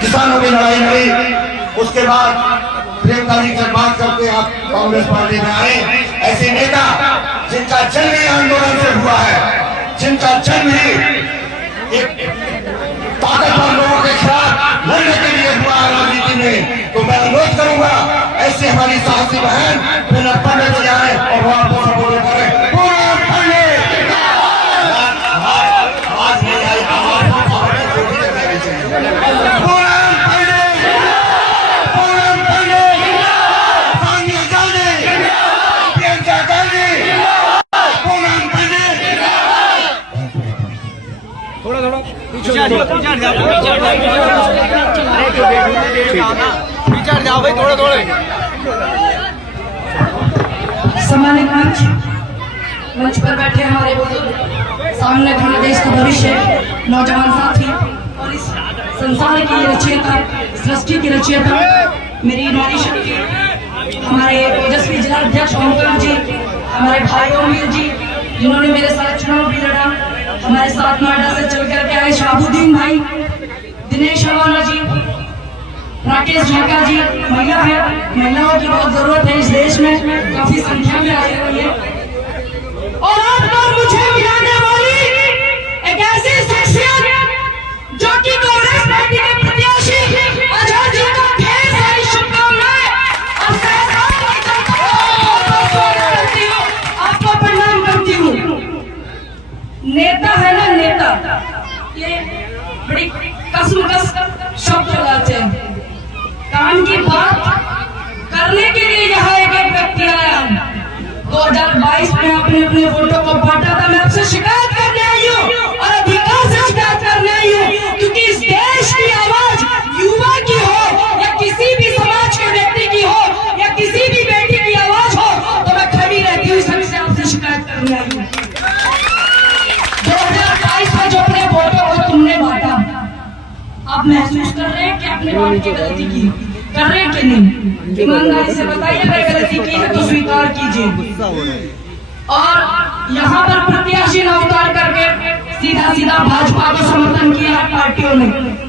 किसानों की लड़ाई लड़ी, उसके बाद प्रियंका जी जब बात करके आप कांग्रेस पार्टी में आए, ऐसे नेता जिनका जन्म ही आंदोलन से हुआ है, जिनका जन्म ही एक ताकतवर लोगों के खिलाफ लड़ने के लिए हुआ है राजनीति में, तो मैं अनुरोध करूंगा ऐसे हमारी साहसी बहन बिना पंडित जी आए और वो आपको सपोर्ट करें। सम्मानित मंच पर बैठे हमारे बुजुर्ग, सामने खड़ा देश का भविष्य, नौजवान साथी और इस संसार की रचयिता, सृष्टि की रचयिता, मेरी नारी शक्ति, हमारे तेजस्वी जिला अध्यक्ष ओमकार जी, हमारे भाई ओमवीर जी जिन्होंने मेरे साथ चुनाव भी लड़ा, हमारे साथ नोएडा से चल करके आए शाहबुद्दीन भाई, दिनेश हवाना जी, राकेश झाका जी, महिला है, महिलाओं की बहुत जरूरत है इस देश में, काफी संख्या में आई हुई है। और आज पर मुझे मिलाने वाली एक ऐसी शख्सियत जो कि कांग्रेस पार्टी के प्रत्याशी आजाद जी का ढेर सारी शुभकामनाएं आपको प्रणाम करती हूँ। नेता है ना नेता, ये बड़ी कसमकस शब्द लगाते हैं, काम की बात करने के लिए यहाँ एक व्यक्ति आया। 2022 में आपने अपने वोटों को बांटा था, मैं आपसे शिकायत करने आई हूँ और अधिकार से शिकायत करने आई हूँ, क्योंकि इस देश की आवाज युवा की हो या किसी भी समाज के व्यक्ति की हो या किसी भी बेटी की आवाज हो, तो मैं खड़ी रहती हूँ, सबसे आपसे शिकायत करने आई हूँ। 2022 में जो अपने वोटों को तुमने बांटा, आप महसूस कर रहे हैं कि आपने बांट के गलती की, कर रहे हैं कि नहीं? ईमानदारी से बताइए, अगर गलती की है तो स्वीकार कीजिए। और यहाँ पर प्रत्याशी न उतार करके सीधा सीधा भाजपा को समर्थन किया है पार्टियों ने,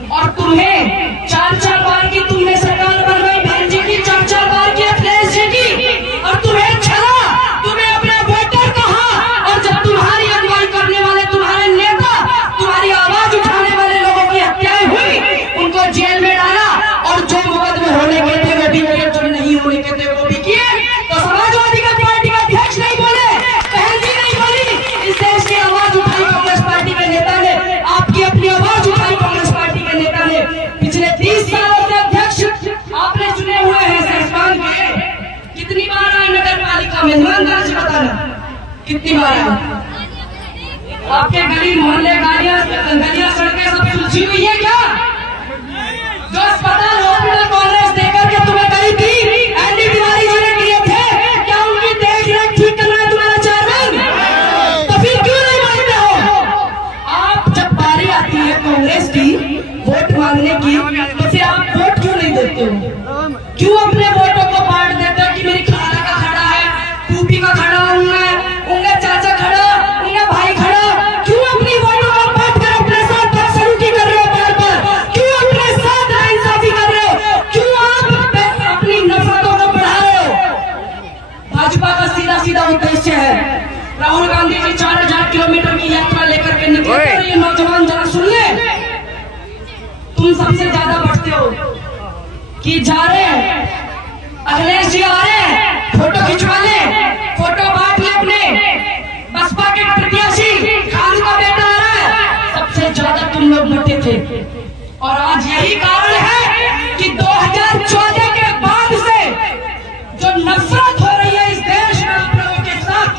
और तुम्हें 4-4 बार की तुमने सरकार बनवाई, बहन जी की 4-4 बार की, अखिलेश जी की, और तुम्हें छला, तुम्हें अपना वोटर कहा, और जब तुम्हारी अगुवाई करने वाले तुम्हारे नेता, तुम्हारी आवाज उठाने वाले लोगों की हत्याएं हुई, उनको जेल में डाला, और जो मुकदमे होने के थे वो भी किए, जो नहीं होने के थे वो भी किए। तो समाजवादी का पार्टी का अध्यक्ष नहीं बोले, बहन जी नहीं बोली, इस देश की आवाज उठाई कांग्रेस पार्टी के नेता ने, आपकी अपनी आवाज उठाई कांग्रेस पार्टी के नेता ने। पिछले 30 सालों से अध्यक्ष आपने चुने हुए हैं सहसमान के, कितनी बार आए नगर पालिका में? ईमानदारी से बताना, कितनी बार आए? आपके गली मोहल्ले गलियां सड़कें सब सुलझी हुई है क्या? जो अस्पताल हॉस्पिटल कांग्रेस देकर के तुम्हें गई थी, एनडी तिवारी जी ने दिए थे, क्या उनकी देख रेख ठीक करना है तुम्हारा चेयरमैन? तो फिर क्यों नहीं मानते हो? आप जब बारी आती है कांग्रेस की वोट मांगने की, तो फिर आप वोट क्यों नहीं देते हो? क्यों अपने वोटों को बांट देते हो कि मेरी खाला का खड़ा है, पूपी का खड़ा हूँ मैं, उनका चाचा खड़ा, उनका भाई खड़ा, क्यों अपनी वोटों को बांट कर अपने साथ बदसलूकी कर रहे हो? बार बार क्यों अपने साथ नाइंसाफी कर रहे हो? क्यों आप अपनी नफरतों को बढ़ा रहे हो? भाजपा का सीधा सीधा उद्देश्य है, राहुल गांधी जी 4000 किलोमीटर की यात्रा लेकर के निकले, और ये नौजवान जरा सुन ले, तुम सबसे ज्यादा बढ़ते हो कि जा रहे हैं, अखिलेश जी आ रहे हैं, फोटो खिंचवा ले, फोटो बांट ले अपने, बसपा के प्रत्याशी खालू का बेटा आ रहा है, सबसे ज्यादा तुम लोग बढ़ते थे। और आज यही कारण है कि 2014 के बाद से जो नफरत हो रही है इस देश में आप लोगों के साथ,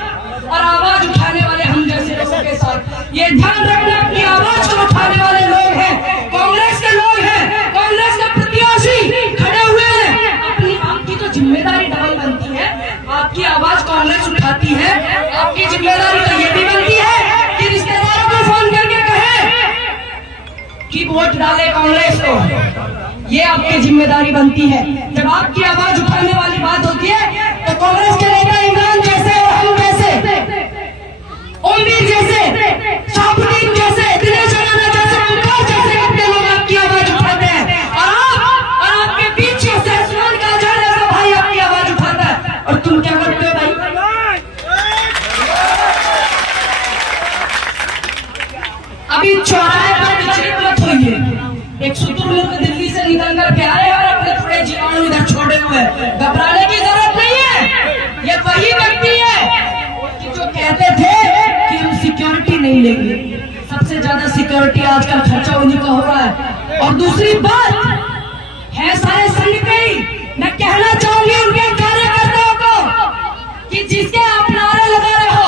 और आवाज उठाने वाले हम जैसे लोगों के साथ, ये ध्यान रखना, अपनी आवाज को उठाने वाले लोग हैं, कांग्रेस के लोग हैं, कांग्रेस के प्रत्याशी खड़े हुए हैं, अपनी आपकी तो जिम्मेदारी डबल बनती है, आपकी आवाज कांग्रेस उठाती है, आपकी जिम्मेदारी तो ये भी बनती है कि रिश्तेदारों को फोन करके कहे कि वोट डाले कांग्रेस को, ये आपकी जिम्मेदारी बनती है। जब आपकी आवाज उठाने वाली बात होती है तो कांग्रेस के नेता इमरान जैसे और हम जैसे, ओमवीर जैसे, शाहबुद्दीन जैसे, दिनेश हवाना जैसे, ओमकार जैसे अपने लोग आपकी आवाज उठाते हैं, और एक शुतुरमुर्ग दिल्ली से निकल कर के आए और अपने थोड़े जीवाणु इधर छोड़े हुए, घबराने की जरूरत नहीं है। ये वही व्यक्ति है कि जो कहते थे कि हम सिक्योरिटी नहीं लेंगे। सबसे ज्यादा सिक्योरिटी आजकल खर्चा उन्हीं का हो रहा है। और दूसरी बात है सारे संघ की, मैं कहना चाहूंगी उनके कार्यकर्ताओं को कि जिसके आप नारे लगा रहे हो,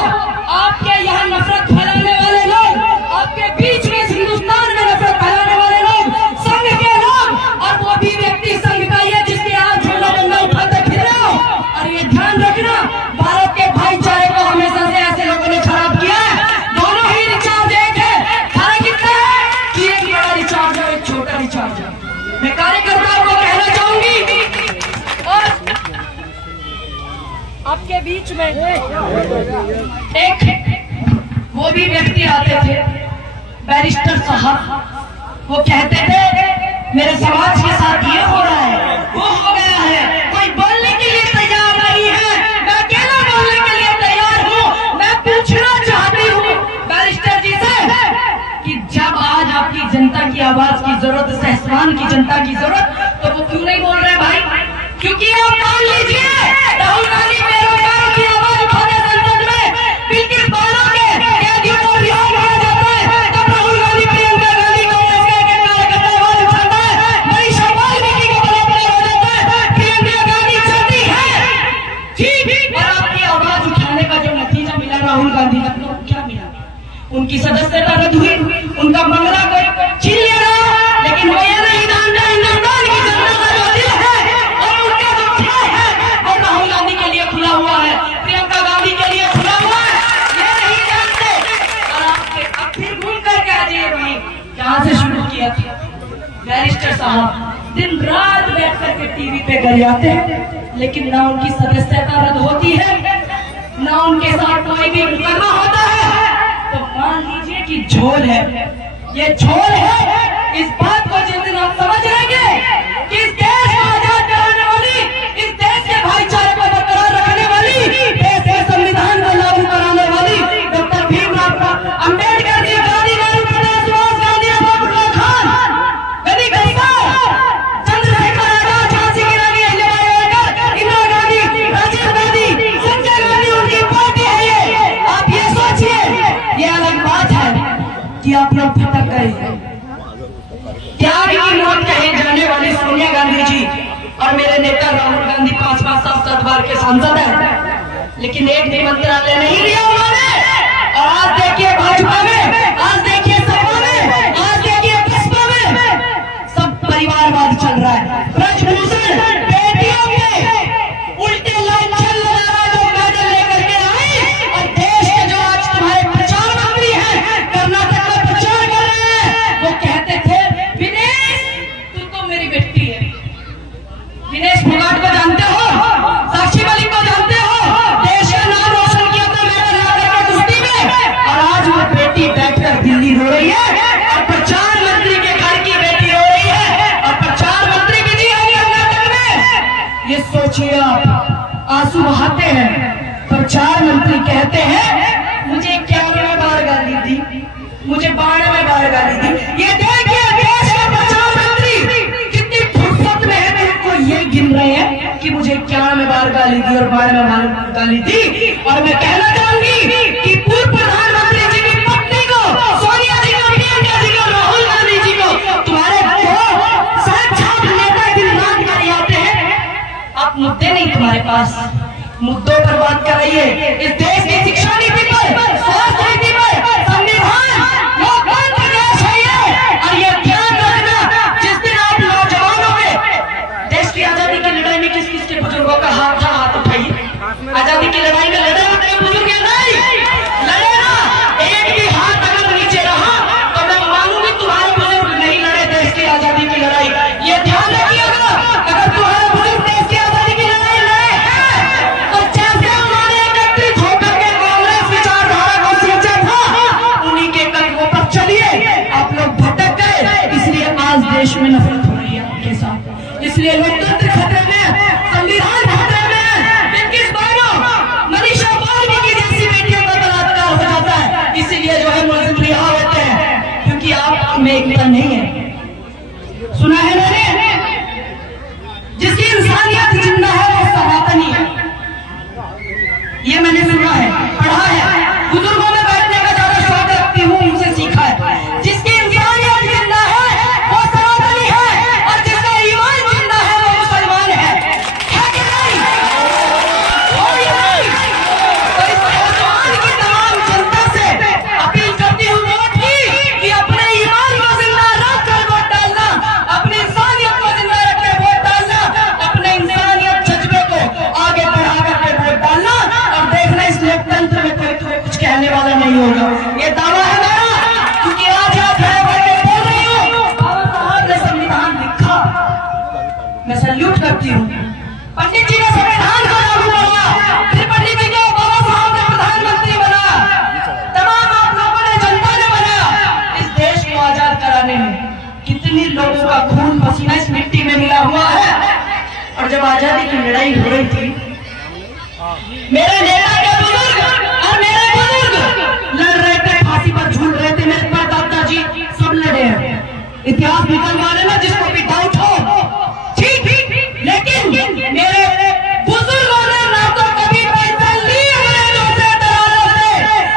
आपके यहाँ नफरत फैलाने वाले लोग, आपके बीच में हिंदुस्तान में नफरत फैलाने वाले लोग संघ के लोग, और वो भी व्यक्ति संघ का ही है जिसके आप झंडा डंडा उठाते फिर रहे हो। और ये ध्यान रखना, भारत के भाईचारे को हमेशा से ऐसे लोगों ने खराब किया है। दोनों ही रिचार्ज एक है, फर्क इतना है कि एक बड़ा रिचार्ज और एक छोटा रिचार्ज है। मैं कार्यकर्ताओं को कहना चाहूंगी, और आपके बीच में एक वो भी व्यक्ति आते थे, बैरिस्टर साहब। वो कहते थे मेरे समाज के साथ ये हो रहा है, वो हो गया है, कोई बोलने के लिए तैयार नहीं है, मैं अकेला बोलने के लिए तैयार हूँ। मैं पूछना चाहती हूँ बैरिस्टर जी से कि जब आज आपकी जनता की आवाज की जरूरत, सहसवान की जनता की जरूरत, तो वो क्यों नहीं बोल रहे भाई? क्योंकि आप मान लीजिए, राहुल गांधी बेरोजगारों की आवाज उठाने संसद में बिल्कुल बालों के कैदियों को रिहा किया जाता है, तब राहुल गांधी प्रियंका गांधी को कार्यकर्ता आवाज उठाता है, मनीषा वाल्मीकि को बराबर हो जाता है। प्रियंका गांधी चाहती है ठीक, और आपकी आवाज उठाने का जो नतीजा मिला राहुल गांधी का, तो क्या मिला? उनकी सदस्यता रद्द हुई, उनका बंगला को छीन लिया, लेकिन वो ये नहीं जानता हिंदुस्तान की जनता का जो दिल है और उनका जो ख्याल है वो राहुल गांधी के लिए खुला हुआ है, प्रियंका गांधी के लिए खुला हुआ है, ये नहीं जानते। और आप फिर घूम करके आ जाइए वहीं जहाँ से शुरू किया था। बैरिस्टर साहब दिन रात बैठ करके टीवी पे गर जाते हैं, लेकिन ना उनकी सदस्यता रद्द होती है, ना उनके साथ कोई भी मुकदमा होता है। तो मान लीजिए कि झोल है, ये झोल है। इस बात को जिस दिन आप समझ लेंगे कि इस देश को आजाद कराने वाली, इस देश के भाईचारे को बरकरार रखने वाली, देश के संविधान को लागू कराने वाली डॉक्टर भीमराव अम्बेडकर जी, गांधी, नेहरू, पटेल, सुभाष गांधी, अब्दुल खान, गदी चंद्रशेखर आजाद, झांसी की रानी अहिल्याबाई होलकर, इंदिरा गांधी, राजीव गांधी, संजय गांधी, उनकी पार्टी है ये। आप ये सोचिए, ये अलग बात है कि आप लोग भटक गए। त्याग की मौत कहे जाने वाली सोनिया गांधी जी और मेरे नेता राहुल गांधी 5-5 7 बार के सांसद हैं, लेकिन एक भी मंत्रालय नहीं लिया उन्होंने। और आज देखिए भाजपा में, आज देखिए सपा में, आज देखिए बसपा में सब परिवारवाद चल रहा है। ब्रजभूषण बेटियों के उल्टे लांछन लगा जो मेडल लेकर के आई, और देश के जो आज तुम्हारे प्रधानमंत्री हैं, कर्नाटक में प्रचार कर रहे हैं, वो कहते थे दिनेश फोगाट को जानते हो, साक्षी मलिक को जानते हो, देश का नाम रोशन किया था मेडल लाकर के कुश्ती में, और आज वो बेटी बैठकर दिल्ली रो रही है, और प्रधानमंत्री के घर की बेटी रो रही है, और प्रधानमंत्री बिजी है कर्नाटक में। ये सोचिए आप, आंसू बहाते हैं। प्रधानमंत्री कहते हैं मुझे 51 बार गाली दी, मुझे 92 बार गाली दी। ये देखिए देश का प्रधानमंत्री कितनी फुर्सत में है, उनको ये गिन रहे हैं कि मुझे 51 बार गाली दी और 92 बार गाली दी। और मैं कहना चाहूंगी कि पूर्व प्रधानमंत्री जी की पत्नी को, सोनिया जी को, प्रियंका जी को, राहुल गांधी जी को, तुम्हारे दो साक्षात नेता दिन रात कर आते हैं। आप मुद्दे नहीं तुम्हारे पास, मुद्दों पर बात कर रही है। इस देश की शिक्षा नीति पर, स्वास्थ्य नीति पर, संविधान, लोकतंत्र देश है ये। और ये ध्यान रखना, जिस दिन आप नौजवानों में देश की आजादी की लड़ाई में किस किस के बुजुर्गों का हाथ था, हाथ उठाइए। आजादी की लड़ाई में लड़े अपने बुजुर्ग नहीं लड़े ना, एक भी हाथ अगर नीचे रहा तो मैं मानूंगी तुम्हारे बुजुर्ग नहीं लड़े देश की आजादी की लड़ाई। ये ध्यान रखिएगा, अगर तुम्हारे बुजुर्ग देश की आजादी की लड़ाई लड़े हैं तो जैसे उन्होंने एकत्रित होकर के कांग्रेस विचारधारा को सोचा था, उन्हीं के कदमों पर चलिए। आप लोग भटक गए, इसलिए आज देश में नफरत हो रही है आपके साथ, इसलिए लोकतंत्र खतरे में, संविधान खतरे में। किस बारों मनीषा वाल्मीकि जैसी बेटियों का बलात्कार हो जाता है, इसीलिए जो है मुल्जिम रिहा होते हैं, क्योंकि आप में एकता नहीं है। मैं सल्यूट करती हूँ। पंडित जी ने संविधान को लागू किया, फिर पंडित जी को बाबा साहब ने प्रधानमंत्री बना, तमाम आप लोगों ने, जनता ने बना। इस देश को आजाद कराने में कितनी लोगों का खून पसीना इस मिट्टी में मिला हुआ है। और जब आजादी की लड़ाई हो रही थी, मेरे नेता के बुजुर्ग और मेरे बुजुर्ग लड़ रहे थे, फांसी पर झूल रहे थे, मेरे परदादा जी सब लड़े हैं। इतिहास निकलवा लेना जिसको भी डाउट हो, ठीक। लेकिन मेरे बुजुर्गों ने ना तो कभी पैसा लिए अंग्रेजों से, दलालों से,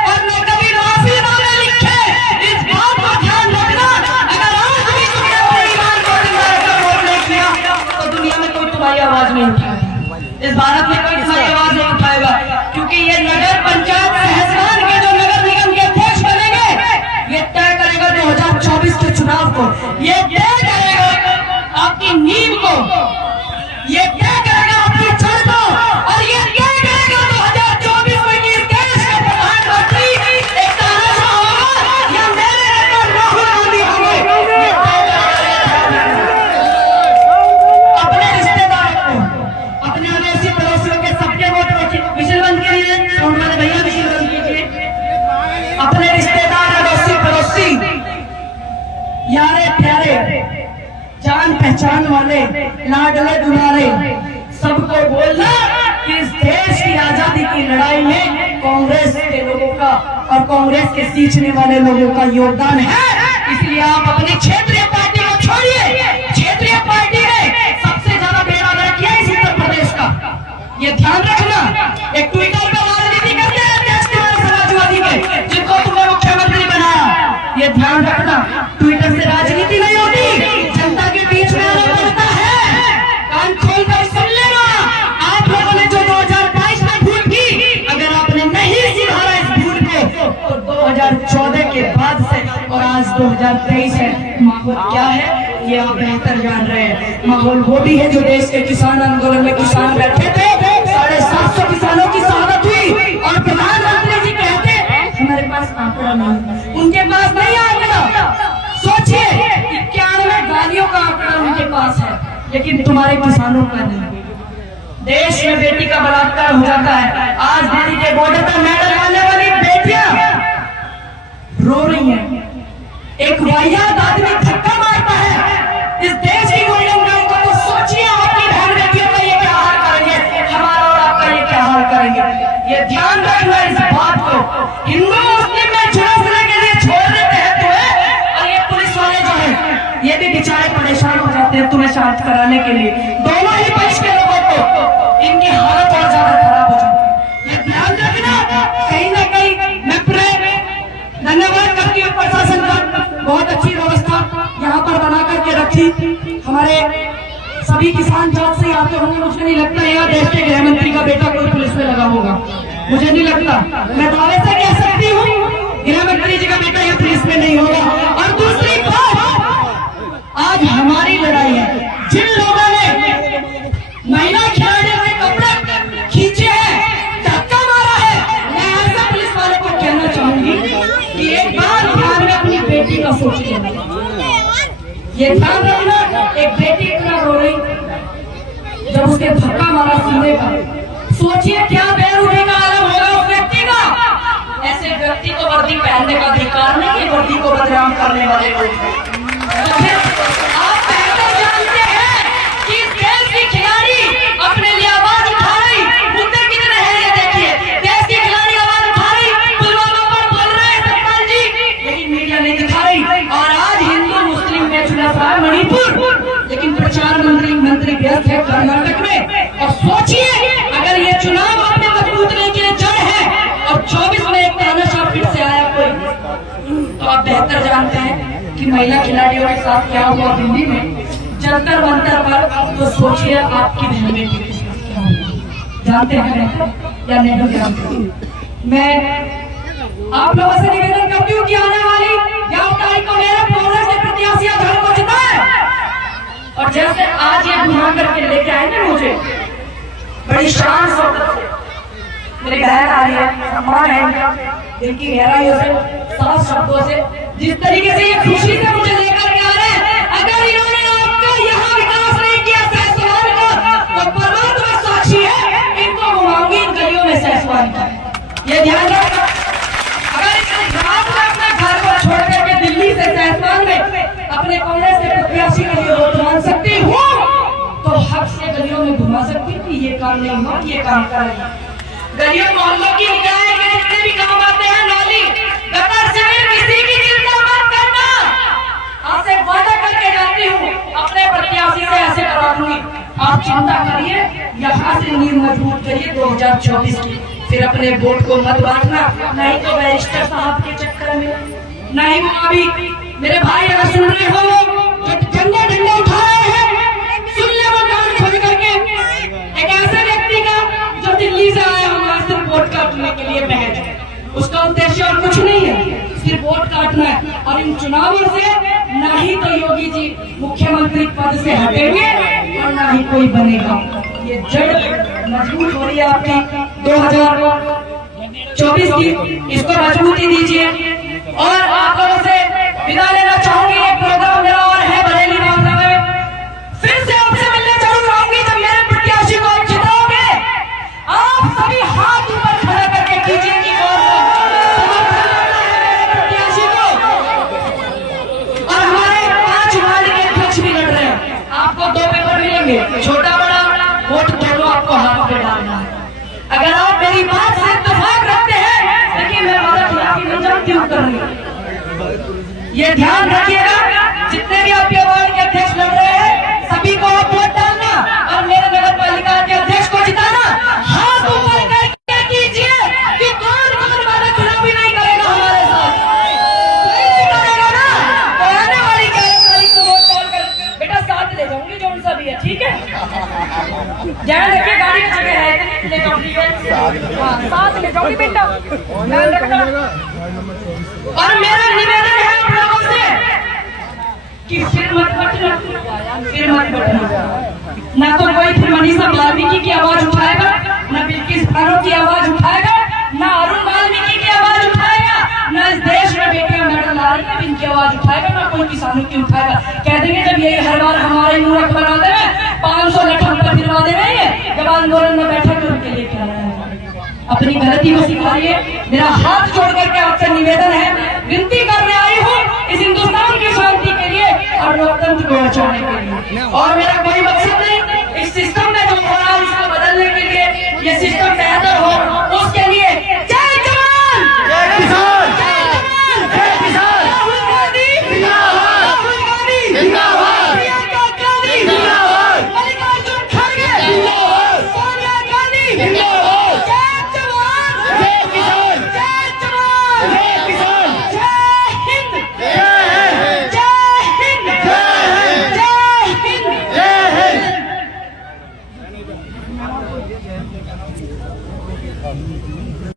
और न कभी माफीनामे लिखे। इस बात का ध्यान रखना। अगर आज भी तुमने अपने ईमान को जिंदा रखकर वोट नहीं किया तो दुनिया में कोई तुम्हारी आवाज नहीं उठाएगा, इस भारत में कोई तुम्हारी आवाज नहीं उठाएगा। क्योंकि ये नगर पंचायत सहसवान के जो नगर निगम के अध्यक्ष बनेंगे, ये तय करेगा 2024 के चुनाव को, ये तय करेगा आपकी नींव को, ये तय करेगा आपकी जड़ को, और ये तय करेगा 2024 में कि इस देश के प्रधानमंत्री एक तानाशाह होगा या मेरे नेता राहुल गांधी होंगे। ये तय करेगा। अपने रिश्तेदार को, अपने अड़ोसी पड़ोसियों के सबके वोट विशेष बंद करिए, भैया विशेष बंद कीजिए। अपने रिश्तेदार, अड़ोसी पड़ोसी, यारे प्यारे, जान पहचान वाले, लाडले दुलारे, सबको बोलना कि इस देश की आजादी की लड़ाई में कांग्रेस के लोगों का और कांग्रेस के सींचने वाले लोगों का योगदान है। इसलिए आप अपनी क्षेत्रीय पार्टी को छोड़िए। क्षेत्रीय पार्टी ने सबसे ज्यादा बेड़ा गर्क किया इस उत्तर प्रदेश का, ये ध्यान रखना। एक ट्विटर पर राजनीति करते हैं देश के समाजवादी के, जिनको तुमने मुख्यमंत्री बनाया, ये ध्यान रखना। ट्विटर से राजनीति नहीं होती, जनता के बीच में आना पड़ता है। कान खोलकर सुन लेना। आप लोगों ने जो 2022 में भूल की, अगर आपने नहीं सुधारा इस भूल को, तो 2014 के बाद से और आज 2023 है, माहौल क्या है ये आप बेहतर जान रहे हैं। माहौल वो भी है जो देश के किसान आंदोलन में किसान बैठे थे, 750 किसानों की शहादत हुई, और प्रधानमंत्री जी कहते हमारे पास आंकड़ा नहीं, उनके पास नहीं आंकड़ा। सोचिए 91 गालियों का आंकड़ा उनके पास है, लेकिन तुम्हारे किसानों का नहीं। देश में बेटी का बलात्कार हो जाता है। आज दिल्ली के बॉर्डर पर मेडल पाने वाली बेटियां रो रही हैं। एक वाहियात आदमी धक्का मारता है इस देश की गोल्डन गाय को, तो सोचिए आपकी बहन बेटियों का ये क्या हाल करेंगे, हमारा और आपका ये क्या हाल करेंगे। ये ध्यान रखना इस बात को। हिंदू मुस्लिम में झुलसने के लिए छोड़ देते हैं तुम्हें, और ये पुलिस वाले जो है ये भी बेचारे परेशान हो जाते हैं तुम्हें शांत कराने के लिए। दोनों ही पक्ष के लोगों को इनकी हालत और ज्यादा खराब हो जाती है, ये ध्यान रखना। कहीं ना कहीं मैं धन्यवाद करती हूँ प्रशासन का, बहुत अच्छी व्यवस्था यहाँ पर बना करके रखी। हमारे सभी किसान जात से आते होंगे, मुझे नहीं लगता यहाँ देश के गृह मंत्री का बेटा कोई पुलिस में लगा होगा, मुझे नहीं लगता। मैं दावे से कह सकती हूँ गृह मंत्री जी का बेटा यहाँ पुलिस में नहीं होगा। और दूसरी बात, आज हमारी लड़ाई है। जिन लोगों ने महिला खिलाड़ियों के कपड़े खींचे हैं, धक्का मारा है, मैं ऐसे पुलिस वाले को कहना चाहूंगी कि एक बार ध्यान में अपनी बेटी का सोचिए। ये ध्यान रखना, एक बेटी इतना रो रही जब उसके धक्का मारा सीने का, सोचिए क्या बेरूही का आलम होगा उस व्यक्ति का। ऐसे व्यक्ति को वर्दी पहनने का अधिकार नहीं है, वर्दी को बदनाम करने वाले लोग। तो फिर आप बेहतर जानते हैं कि इस देश की खिलाड़ी अपने लिए आवाज उठा रही, मुद्दे कितने हैं ये देखिए। देश की खिलाड़ी आवाज उठा रही, पुलवामा पर बोल रहे हैं सतपाल जी, लेकिन मीडिया नहीं दिखा रही। और आज हिंदू मुस्लिम में चुनाव है मणिपुर, लेकिन प्रचार मंत्री व्यस्त है कर्नाटक में। और सोचिए अगर ये चुनाव आपने मजबूतने के लिए जड़ है और 24 में एक तानाशाह फिर से आया कोई, तो आप बेहतर जानते हैं कि महिला खिलाड़ियों के साथ क्या हुआ दिल्ली में जंतर मंतर पर। तो सोचिए आपकी बहन बेटी के साथ क्या हुआ, जानते हैं या नहीं जानते। मैं आप लोगों से निवेदन करती हूँ कि आने वाली 11 तारीख को मेरे कांग्रेस के प्रत्याशी घर को जिताए। और जैसे आज ये घुमा करके लेके आए ना मुझे, बड़ी शान शौकत से मेरी बहन आ रही है, सम्मान है इनका, दिल की गहराइयों से, साफ शब्दों से, जिस तरीके से ये खुशी से मुझे लेकर के आ रहे हैं। अगर इन्होंने आपका यहाँ विकास नहीं किया, काम नहीं हो, ये काम करें। गलियों मोहल्लों की निकाय के जितने भी काम आते हैं, नाली गटर सीवर, किसी की चिंता मत करना। आपसे वादा करके जाती हूँ, अपने प्रत्याशी से ऐसे करा दूंगी। आप चिंता करिए, यहाँ से नींव मजबूत करिए 2024 की, फिर अपने वोट को मत बांटना, नहीं तो बैरिस्टर साहब के चक्कर में, नहीं वो अभी मेरे भाई अगर सुन रहे हो, झंडा झंडा उठा रहे हैं, सुन ले वो कान खोल करके, एक ऐसे व्यक्ति का जो दिल्ली से आया हमारे सिर्फ वोट काटने के लिए महज, उसका उद्देश्य और कुछ नहीं है, सिर्फ वोट काटना है। और इन चुनावों से ना ही तो योगी जी मुख्यमंत्री पद से हटेंगे और ना ही कोई बनेगा। ये जड़ मजबूत हो रही है आपकी 2024 की, इसको मजबूती दीजिए। और आप लोगों से विदा लेना चाहूंगी, एक प्रोग्राम मेरा और है बरेली मामला में, फिर से आपसे मिलने जरूर आऊंगी जब मेरे प्रत्याशी को आप जिताओगे। आप सभी हाथ ऊपर खड़ा करके कीजिए कि प्रत्याशी को, और हमारे 5 वार्ड के अध्यक्ष भी लड़ रहे हैं, आपको 2 पेपर मिलेंगे, छोटा बड़ा वोट दोनों आपको हाथ पे डालना है। अगर आप मेरी बात से इत्तेफाक रखते हैं, देखिए मैं वादा खिलाफी नहीं क्यों कर रही हूँ, ये ध्यान रखिएगा। जितने भी आपके वार्ड के अध्यक्ष लड़ रहे हैं, सभी को आप वोट डालना और मेरे नगर पालिका के अध्यक्ष को जिताना। हाथ ऊपर करके कीजिए कि कौन कौन वादा खिलाफी नहीं करेगा हमारे साथ, नहीं करेगा ना, तो आने वाली कार्यवाही को वोट डालकर बेटा साथ ले जाऊंगी जो उनसा भी है, ठीक है। ध्यान रखिए, गाड़ी की जगह है साथ ले जाऊंगी बेटा, ध्यान रखना। और मेरा निवेदन है आप लोगों से कि फिर मत बटना, फिर मत बटना। ना तो कोई फिर मनीषा वाल्मीकि की आवाज उठाएगा, ना बिल्किस बानो की आवाज उठाएगा, ना अरुण वाल्मीकि की आवाज उठाएगा, ना इस देश में बेटियां मेडल ला रही है इनकी आवाज उठाएगा, ना कोई किसानों की उठाएगा। कह देंगे जब यही हर बार हमारे मूर्ख बना दे, 500 लठम पर फिरवा दे रहे हैं, जब आंदोलन में बैठे तो उनके लिए क्या है। अपनी गलती को स्वीकारिए। मेरा हाथ जोड़ करके आपसे निवेदन है, विनती करने आई हूँ इस हिंदुस्तान की शांति के लिए और लोकतंत्र को बचाने के लिए। और मेरा